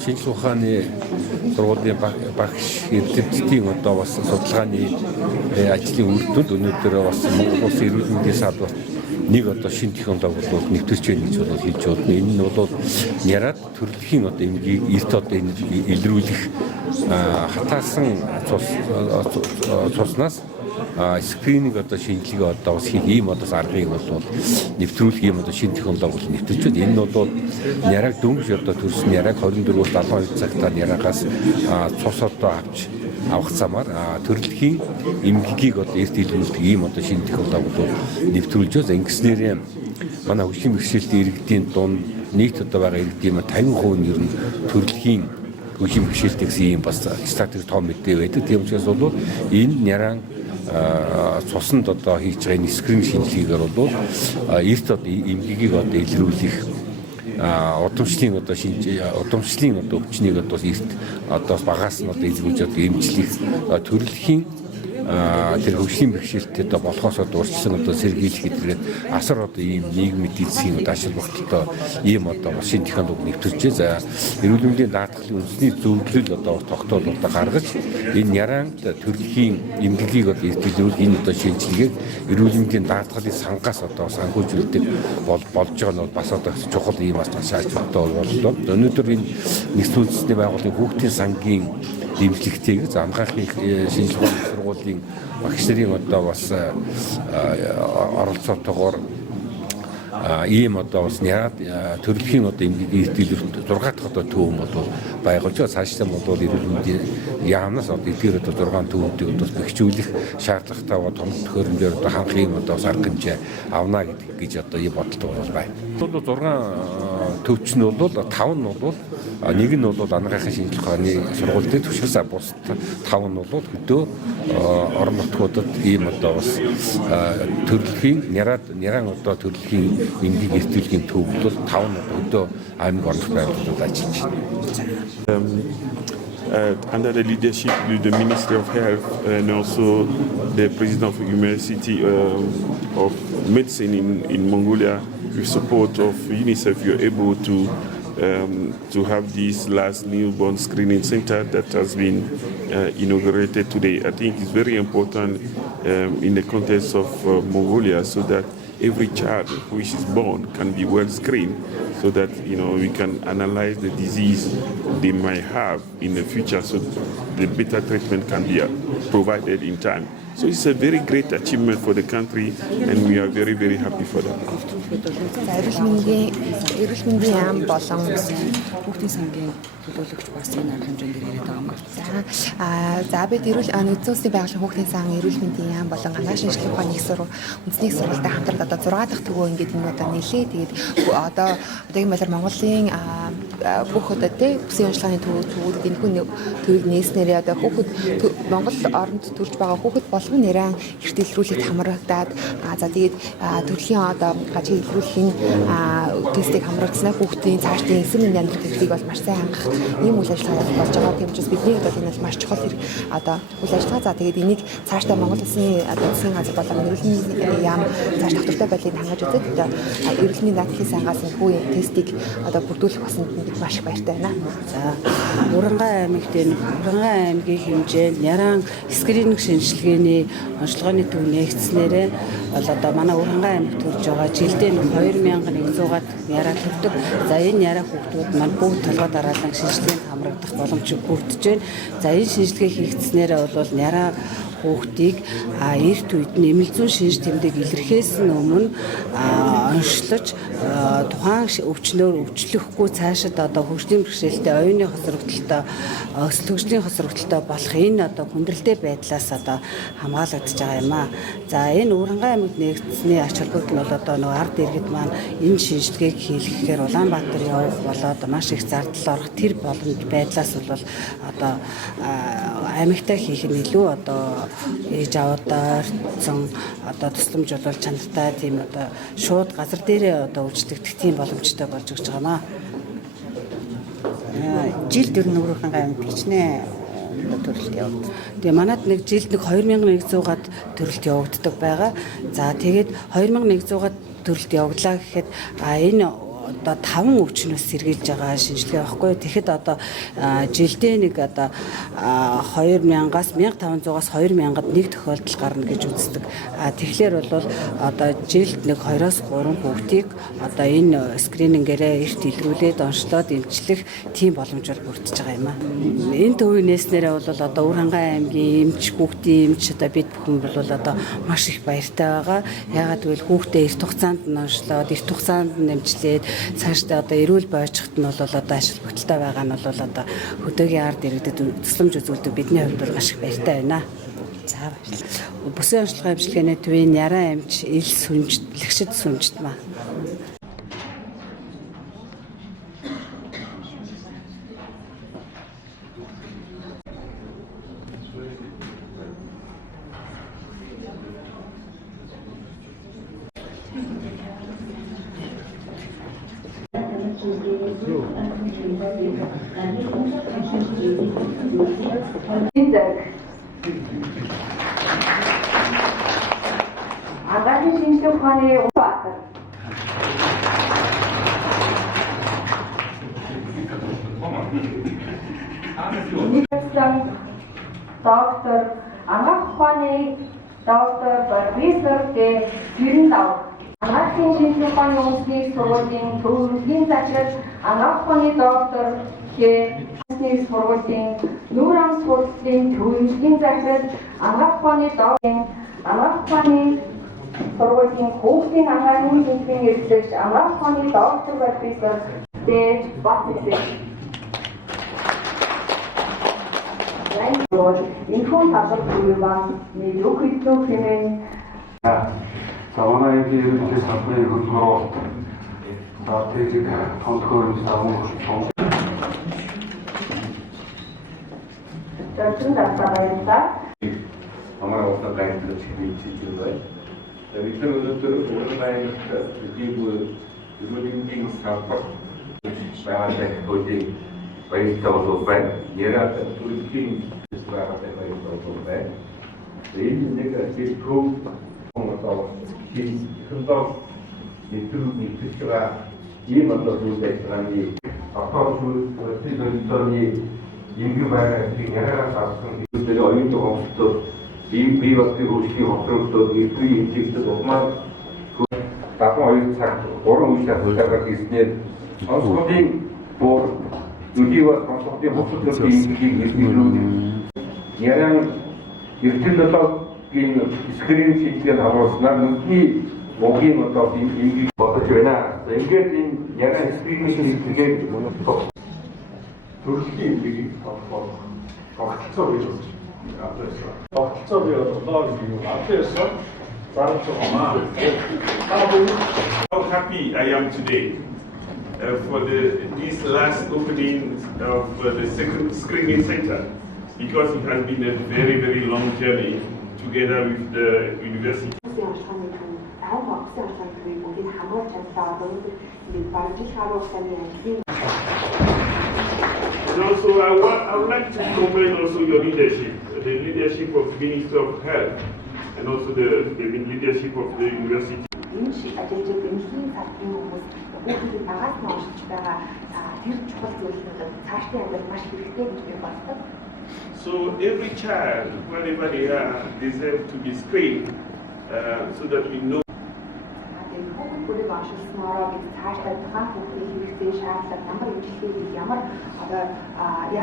шинжлэх ухааны сургуулийн багш эрдэмтдийн одоо бас судалгааны ажлын үр дүнд өнөөдөр бас Монгол Улсын эрүүл мэндийн салбарт нэг одоо шинэ технологи бол нэвтэрч байна гэж бол хэлж байна. Энэ нь бол яраад төрөлхийн одоо эмгийг эрт одоо энэ илрүүлэх хатаасан цуснаас скрининг одоо шинжилгээ одоо бас хийх ийм одоо аргыг бол нэвтрүүлэх ийм одоо шинэ технологи бол нэвтэрч байна. Энэ нь бол яраг дөнгөж одоо төрсөн яраг 24-өөс 72 цагтаа ярагаас цус одоо авах замаар төрөлхийн эмгэгийг одоо эрт илрүүлдэг ийм одоо шинэ технологи бол нэвтрүүлж байгаа. Ингэснээр манай хөгжлийн бэрхшээлтэй иргэдийн дунд нийт одоо байгаа иргэдийн 50% нь ер нь төрөлхийн хөгжлийн бэрхшээлтэй гэсэн ийм бас статистик том мэдээ байдаг. Тийм учраас бол энэ няран цуснд одоо хийж байгаа энэ скрин шинжилгээгээр бол эрт одоо эмгэгийг одоо илрүүлэх удамшлын одоо удамшлын одоо өвчнийг одоо эрт одоо багаас нь одоо илрүүлж одоо эмчлэх төрөлхийн тэр хөгжлийн бэрхшээлтэй одоо болохоос урьдчилан одоо сэргийлэх гэдгээр асар одоо ийм нийгмийн эдийн засгийн одоо ашиг багталтай ийм одоо шинэ технологи нэвтэрчээ. За эрүүл мэндийн даатгалын үндэсний зөвлөл одоо тогтоол одоо гаргаж энэ яраанд төрөлхийн эмгэгийг одоо эртэлүүлж энэ одоо шинжилгээг эрүүл мэндийн даатгалын сангаас одоо санхүүжүүлдэг болж байгаа нь бас одоо чухал ийм бас шаардлагатай боллоо. Өнөөдөр энэ нэгдсэн үндэсний байгууллагын хүүхдийн сангийн дэмжлэгтэйг анхаахын шинжилгээ сургуулийн багш нарын одоо бас оролцоотойгоор ийм одоо бас яраад төрөлхийн одоо эмгэгийн эртэлүүлэлт 6 дахь одоо төвөн бол байгуулж байгаа. Цаашдаа бол эрүүл мэндийн яамнаас одоо эдгээр одоо 6 төвөндийг одоо бэхжүүлэх шаардлагатай том төхөөрөмжөөр одоо хангах юм одоо арга хэмжээ авна гэж одоо ийм бодолтой бол байна. Бол 6 төвч нь бол 5 нь бол нэг нь бол анагаахын шинжилгээ ухааны сургууль дээр төвшөөс бус 5 нь бол хөдөө орон нутгуудад ийм одоо бас төрөлхийн няран одоо төрөлхийн эмгийг эртүүлэхийн төвд бол 5 нь хөдөө аймаг орон байгууллагууд ажиллаж байна. Under the leadership of the Ministry of Health and also the President of the University of Medicine in Mongolia, with support of UNICEF, you're able to have this last newborn screening center that has been inaugurated today. I think it's very important in the context of Mongolia, so that every child which is born can be well screened, so that we can analyze the disease they might have in the future, so the better treatment can be provided in time. So it's a very great achievement for the country, and we are very, very happy for that. Эрүүл мэндийн яам болон хүүхдийн сангийн төлөөлөгч бас энэ арга хэмжээнд ирээд байгаа юм байна. За бид нэгдсэн улсын байгууллагын хүүхдийн сан эрүүл мэндийн яам болон анагаах шинжилгээ ухааны их үндэсний сургуультай хамтран одоо 6 дахь төвөө ингээд энэ одоо нэлээ. Тэгээд одоо одоогийн байдлаар Монголын бүх одоо бүсийн ажиллагааны төвүүд энэ хүн төвийг нээснээрээ одоо хүүхэд Монгол оронд төрж байгаа хүүхэд болгон нэрэн эрт илрүүлэлт хамрагдаад за тэгээд төрлийн одоо гажиг илрүүлэхийн тестийг хамруулснаа хүүхдийн цаашдын эсрэг мэндийн амьдрал хэрэглийг бол маш сайн хангах ийм үйл ажиллагаа болж байгаа. Тийм учраас бидний бол энэ бол маш чухал одоо үйл ажиллагаа. За тэгээд энийг цаашдаа Монгол Улсын одоо засгийн газар болон эрүүл мэндийн яам цааш тогтвортой байдлыг хангаж үзээд одоо эрүүл мэндийн даатгалын сангаас энэ хүү тестийг одоо бүрдүүлэх басна бид маш их баяртай байна. За Урангаа аймгийн хэмжээнд яран скрининг шинжилгээний онцлогооны төв нэгдснээрээ бол одоо манай Урангаа аймагт төрж байгаа жилдээ 2100-аад яраа төрдөг. За энэ яраа хүүхдүүд маань бүгд толгой дараалан шинжилгээнд хамрагдах боломж бүрдэж байна. За энэ шинжилгээ хийгдснээрээ бол яраа хүүхдийг эрт үед нэмэлт зүүн шинж тэмдэг илэрхээс өмнө онцлож тухайн өвчнөөр өвчлөхгүй цаашид одоо хөгжлийн бэрхшээлтэй оюуны хосрогдолтой өсөлт хөгжлийн хосрогдолтой болох энэ одоо хүндрэлтэй байдлаас одоо хамгаалагдаж байгаа юм аа. За энэ Урангаа аймагт нэгдсэний ач холбогдол нь бол одоо нөгөө ард иргэд маань энэ шинжилгээг хийлгэхээр Улаанбаатар явах болоод маш их зардал орох тэр боломж байдлаас бол одоо аймагтаа хийх нь илүү одоо ээж аваадаа орцсон одоо тусламж болол чанартай тийм одоо шууд газар дээрээ одоо үйлчлэгдэх тийм боломжтой болж өгч байгаа маа. Жилд ер нь Урангаа аймагт хичнээн төрөлт явагдав. Тэгээ манад нэг жилд 2100-аад төрөлт явагддаг байгаа. За тэгээд 2100-аад төрөлт явагдлаа гэхэд энэ одоо 5 өвчнөөс сэргийлж байгаа шинжилгээ баггүй. Тэгэхэд одоо жилдээ нэг одоо 2000-аас 1500-аас 2000-ад нэг тохиолдол гарна гэж үздэг. Тэгэхээр бол одоо жилд нэг 2-оос 3 хүүхдийг одоо энэ скринингээрээ эрт илрүүлээд онцлоод эмчлэх тийм боломжоор бүрдэж байгаа юм аа. Энэ төвийн нээснээрээ бол одоо Өвөрхангай аймгийн эмч, хүүхдийн эмч одоо бид бүхэн бол одоо маш их баяртай байгаа. Яагаад гэвэл хүүхдээ эрт хугацаанд нь онцлоод, эрт хугацаанд нь эмчлээд цаашдаа одоо эрүүл бойжхот нь бол одоо ашиг бүтэлтэй байгаа нь бол одоо хөдөөгийн ард иргэдэд тусламж үзүүлдэг бидний хувьд бол маш их баяртай байна. За баярлалаа. Бүсийн онцлогын эмчилгээний төвийн Яран эмч ил сүнжлэгчд сүнжтмаа. 아가씨 신축환의 오빠들. доктор агаах ухааны доктор профессор гэ Гэрнлав агаахын шинжилгээ ухааны үндэсний сургуулийн төвлөрлийн захирал агаах ухааны доктор гэ үндэсний сургуулийн нүүр ам сургуулийн төвлөрлийн захирал агаах ухааны доктор агаах ухааны сургуулийн хүүхдийн анхаарлын шинжилгээний эрхлэгч агаах ухааны доктор профессор Д. Батцэг Инфон татвар хүрээвэн нийлүү хэдэн хэмээн за манай энэ салбарын хөдөлмөр за тэгээд тонцгой давуу Тэрэн датаbayсаа Амар уусаа гайхаж хэлж байна. Бид нар өнөөдөр Өвөрхангайд ирүүлэнгийн салбар байгууллагын хөдөлгөөний баяртай болов байна. Яраад төрөлхийн байгууллагын баяртай болов байна. Энэ нэг бид төв одоо хийх мэдрэмж ийм одоо зүйлсийн автоны имби байгууллагын яриагаас авсан зүйлээ оюутны хомсдод бие батгын хөгжлийн хохирогдод ирдүү имчигчд ухмаар 72 цаг 3 үеийн хөдөлгөөр хийснээр онцгойлын бор үдийвас онцгойлын хөгжлийн имчийг нэрвүүлдэг. Яран эртэллогийн скрин шинжилгээнд хамруулснаар нүдний могийн одоо имчийг бодож байна. Ингээд энэ яран скрин шинжилгээг төрөлхийн имчийг тогтолцоо гэж байна. How happy I am today for this last opening of the second screening center, because it has been a very, very long journey together with the university. And also, I would like to commend also your leadership, the leadership of the Minister of Health, and also the leadership of the university. So every child, wherever they are, deserve to be screened so that we know. Бүгд ашигласноороо бид цаашдаа тухайн хүүхдийн хэрэгцээ шаардлага ямар хэмжээтэй ямар одоо